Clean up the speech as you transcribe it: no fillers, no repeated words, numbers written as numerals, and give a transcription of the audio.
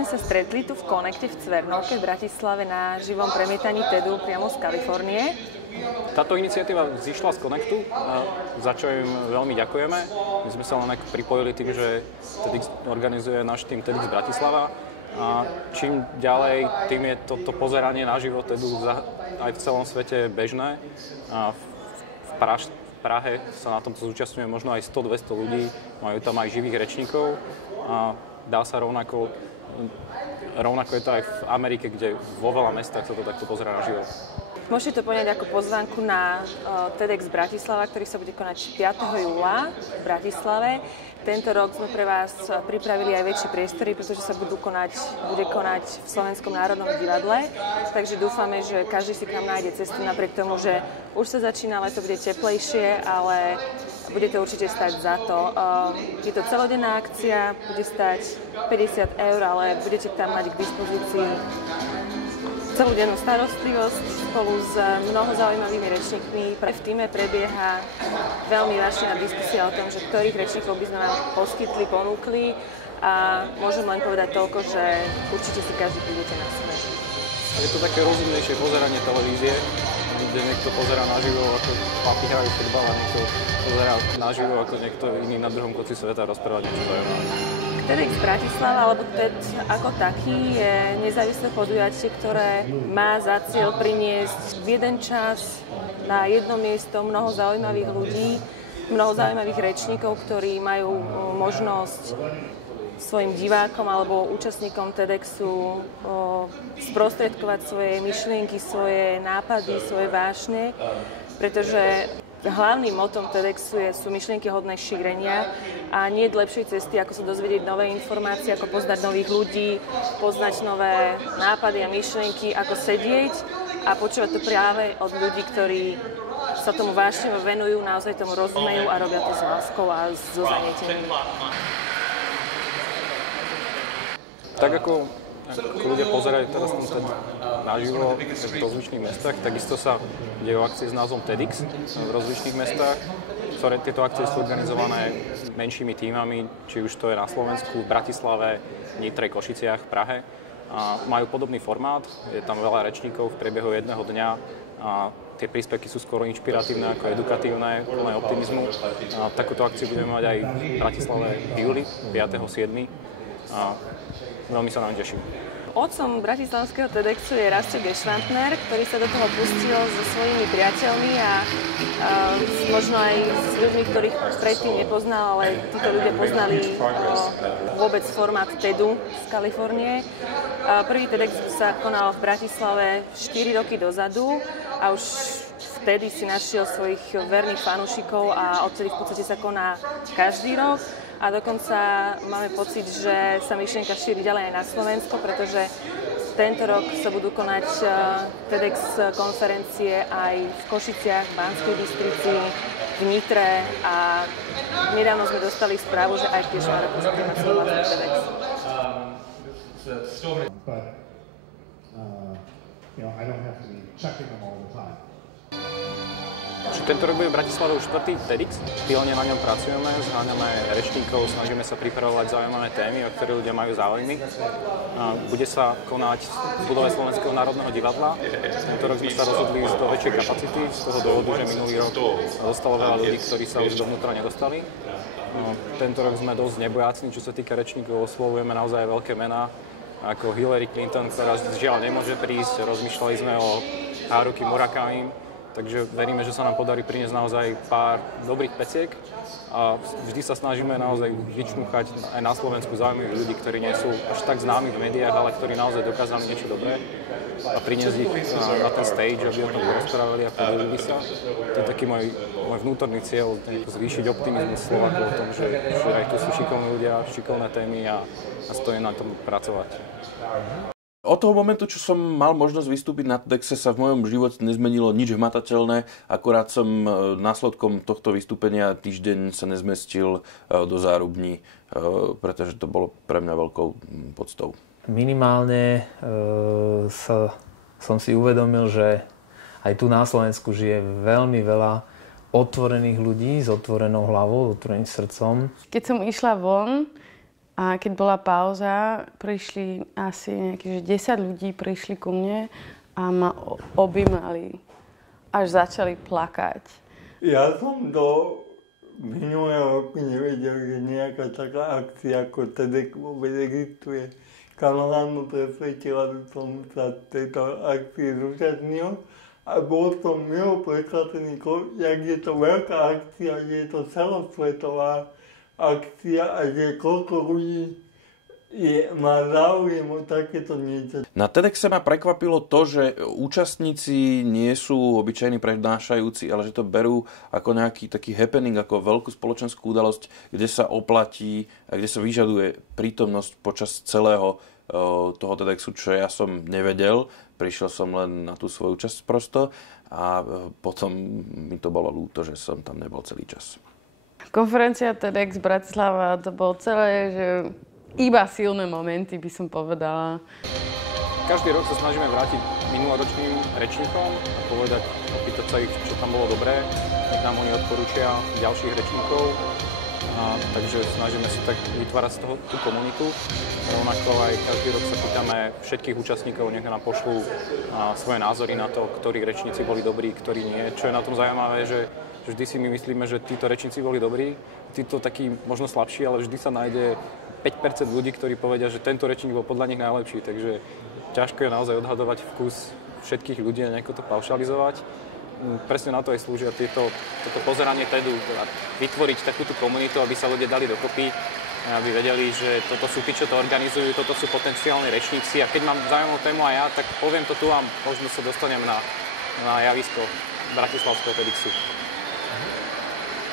sme sa stretli tu v Connecte v Cvernovke v Bratislave na živom premietaní TEDu priamo z Kalifornie. Táto iniciatíva zišla z Connectu, za čo im veľmi ďakujeme. My sme sa len pripojili tým, že TEDx organizuje náš tým TEDx Bratislava. A čím ďalej, tým je toto pozeranie na život TEDu aj v celom svete bežné. A v Prahe sa na tomto zúčastňuje možno aj 100-200 ľudí, majú tam aj živých rečníkov a dá sa rovnako je to aj v Amerike, kde vo veľa mestách sa to takto pozerá na život. Môžete to poňať ako pozvánku na TEDx Bratislava, ktorý sa bude konať 5. júla v Bratislave. Tento rok sme pre vás pripravili aj väčšie priestory, pretože sa bude konať v Slovenskom národnom divadle. Takže dúfame, že každý si k nám nájde cestu napriek tomu, že už sa začína leto, bude teplejšie, ale bude to určite stať za to. Je to celodenná akcia, bude stať 50 eur, ale budete tam mať k dispozícii celodennú starostlivosť spolu s mnoho zaujímavými rečníkmi. V tíme prebieha veľmi vášnivá diskusia o tom, že ktorých rečníkov by sme vám poskytli, ponúkli a môžem len povedať toľko, že určite si každý prídete na sebe. Je to také rozumnejšie pozeranie televízie, kde niekto pozerá naživo, ako papi hrajú futbal a niekto pozerá naživo, ako niekto iný na druhom konci sveta rozprávať niečo zaujímavé. TEDx Bratislava, alebo TED ako taký, je nezávislé podujatie, ktoré má za cieľ priniesť v jeden čas na jedno miesto mnoho zaujímavých ľudí, mnoho zaujímavých rečníkov, ktorí majú možnosť svojim divákom alebo účastníkom TEDxu sprostredkovať svoje myšlienky, svoje nápady, svoje vášne, pretože hlavným motom TEDxu sú myšlienky hodné šírenia a nie je lepšej cesty, ako sa dozvedieť nové informácie, ako poznať nových ľudí, poznať nové nápady a myšlienky, ako sedieť a počúvať to práve od ľudí, ktorí sa tomu vášnivo venujú, naozaj tomu rozumejú a robia to s láskou a so zanietením. Tak ako ľudia pozerajú teraz TED naživo v rozličných mestách, takisto sa dejú akcie s názvom TEDx v rozličných mestách. Tieto akcie sú organizované menšími tímami, či už to je na Slovensku, v Bratislave, Nitre, Košiciach, Prahe. A majú podobný formát, je tam veľa rečníkov v priebehu jedného dňa a tie príspevky sú skoro inšpiratívne ako edukatívne, plné optimizmu. A takúto akciu budeme mať aj v Bratislave v júli, 5.7. A veľmi sa nám teším. Otcom bratislavského TEDxu je Rastio Gešvantner, ktorý sa do toho pustil so svojimi priateľmi a možno aj s ľuďmi, ktorých predtým nepoznal, ale títo ľudia poznali vôbec formát TEDu z Kalifornie. Prvý TEDx sa konal v Bratislave 4 roky dozadu a už vtedy si našiel svojich verných fanúšikov a odtedy v podstate sa koná každý rok. A dokonca máme pocit, že sa myšlienka šíri ďalej aj na Slovensko, pretože tento rok sa budú konať TEDx konferencie aj v Košiciach, v Banskej Bystrici, v Nitre a nedávno sme dostali správu, že aj v Piešťanoch bude mať svoj vlastný TEDx. Tento rok bude v Bratislave už 4. TEDx. Pilne na ňom pracujeme, zháňame rečníkov, snažíme sa pripravovať zaujímavé témy, o ktoré ľudia majú záujmy. Bude sa konať v budove Slovenského národného divadla. Tento rok sme sa rozhodli ísť do väčšej kapacity, z toho dôvodu, že minulý rok zostalo veľa ľudí, ktorí sa už dovnútra nedostali. Tento rok sme dosť nebojácni, čo sa týka rečníkov, oslovujeme naozaj veľké mená, ako Hillary Clinton, ktorá žiaľ nemôže prísť. Rozmýšľali sme o Haruki Murakami. Takže veríme, že sa nám podarí priniesť naozaj pár dobrých peciek a vždy sa snažíme naozaj vyčnúchať aj na Slovensku zaujímavých ľudí, ktorí nie sú až tak známi v médiách, ale ktorí naozaj dokázali niečo dobré a priniesť ich na ten stage, aby o tom rozprávali a podelili sa. To je taký môj vnútorný cieľ, zvýšiť optimizmus Slovákov o tom, že aj tu sú šikovní ľudia, šikovné témy a stojí na tom pracovať. Od toho momentu, čo som mal možnosť vystúpiť na TEDxe, sa v mojom živote nezmenilo nič hmatateľné. Akorát som následkom tohto vystúpenia týždeň sa nezmestil do Zárubní, pretože to bolo pre mňa veľkou poctou. Minimálne som si uvedomil, že aj tu na Slovensku žije veľmi veľa otvorených ľudí s otvorenou hlavou, otvoreným srdcom. Keď som išla von A keď bola pauza, prišli asi nejakých 10 ľudí prišli ku mne a ma objímali, až začali plakať. Ja som do minulého roku nevedel, že nejaká taká akcia ako TEDx vôbec existuje. Kamarát ma presvedčil, aby som sa tejto akcii zúčastnil a bol som milo prekvapený, jak je to veľká akcia, že je to celosvetová akcia a že koľko ľudí má záujem o takéto niečo. Na TEDxe ma prekvapilo to, že účastníci nie sú obyčajní prednášajúci, ale že to berú ako nejaký taký happening, ako veľkú spoločenskú udalosť, kde sa oplatí a kde sa vyžaduje prítomnosť počas celého toho TEDxu, čo ja som nevedel. Prišiel som len na tú svoju časť prosto a potom mi to bolo ľúto, že som tam nebol celý čas. Konferencia TEDx Bratislava, to bolo celé, že iba silné momenty, by som povedala. Každý rok sa snažíme vrátiť minuloročným rečníkom a povedať, opýtať sa ich, čo tam bolo dobré, nech nám oni odporúčia ďalších rečníkov. Takže snažíme sa tak vytvárať z toho tú komunitu. Rovnako aj každý rok sa pýtame všetkých účastníkov, nech nám pošlú svoje názory na to, ktorí rečníci boli dobrí, ktorí nie. Čo je na tom zaujímavé, že vždy si my myslíme, že títo rečníci boli dobrí, títo takí možno slabší, ale vždy sa nájde 5% ľudí, ktorí povedia, že tento rečník bol podľa nich najlepší. Takže ťažko je naozaj odhadovať vkus všetkých ľudí a nejako to paušalizovať. Presne na to aj slúžia toto pozeranie TEDu, vytvoriť takúto komunitu, aby sa ľudia dali dokopy, aby vedeli, že toto sú tí, čo to organizujú, toto sú potenciálni rečníci a keď mám zaujímavú tému aj ja, tak poviem to tu a možno sa dostanem na javisko Bratislavského TEDxu.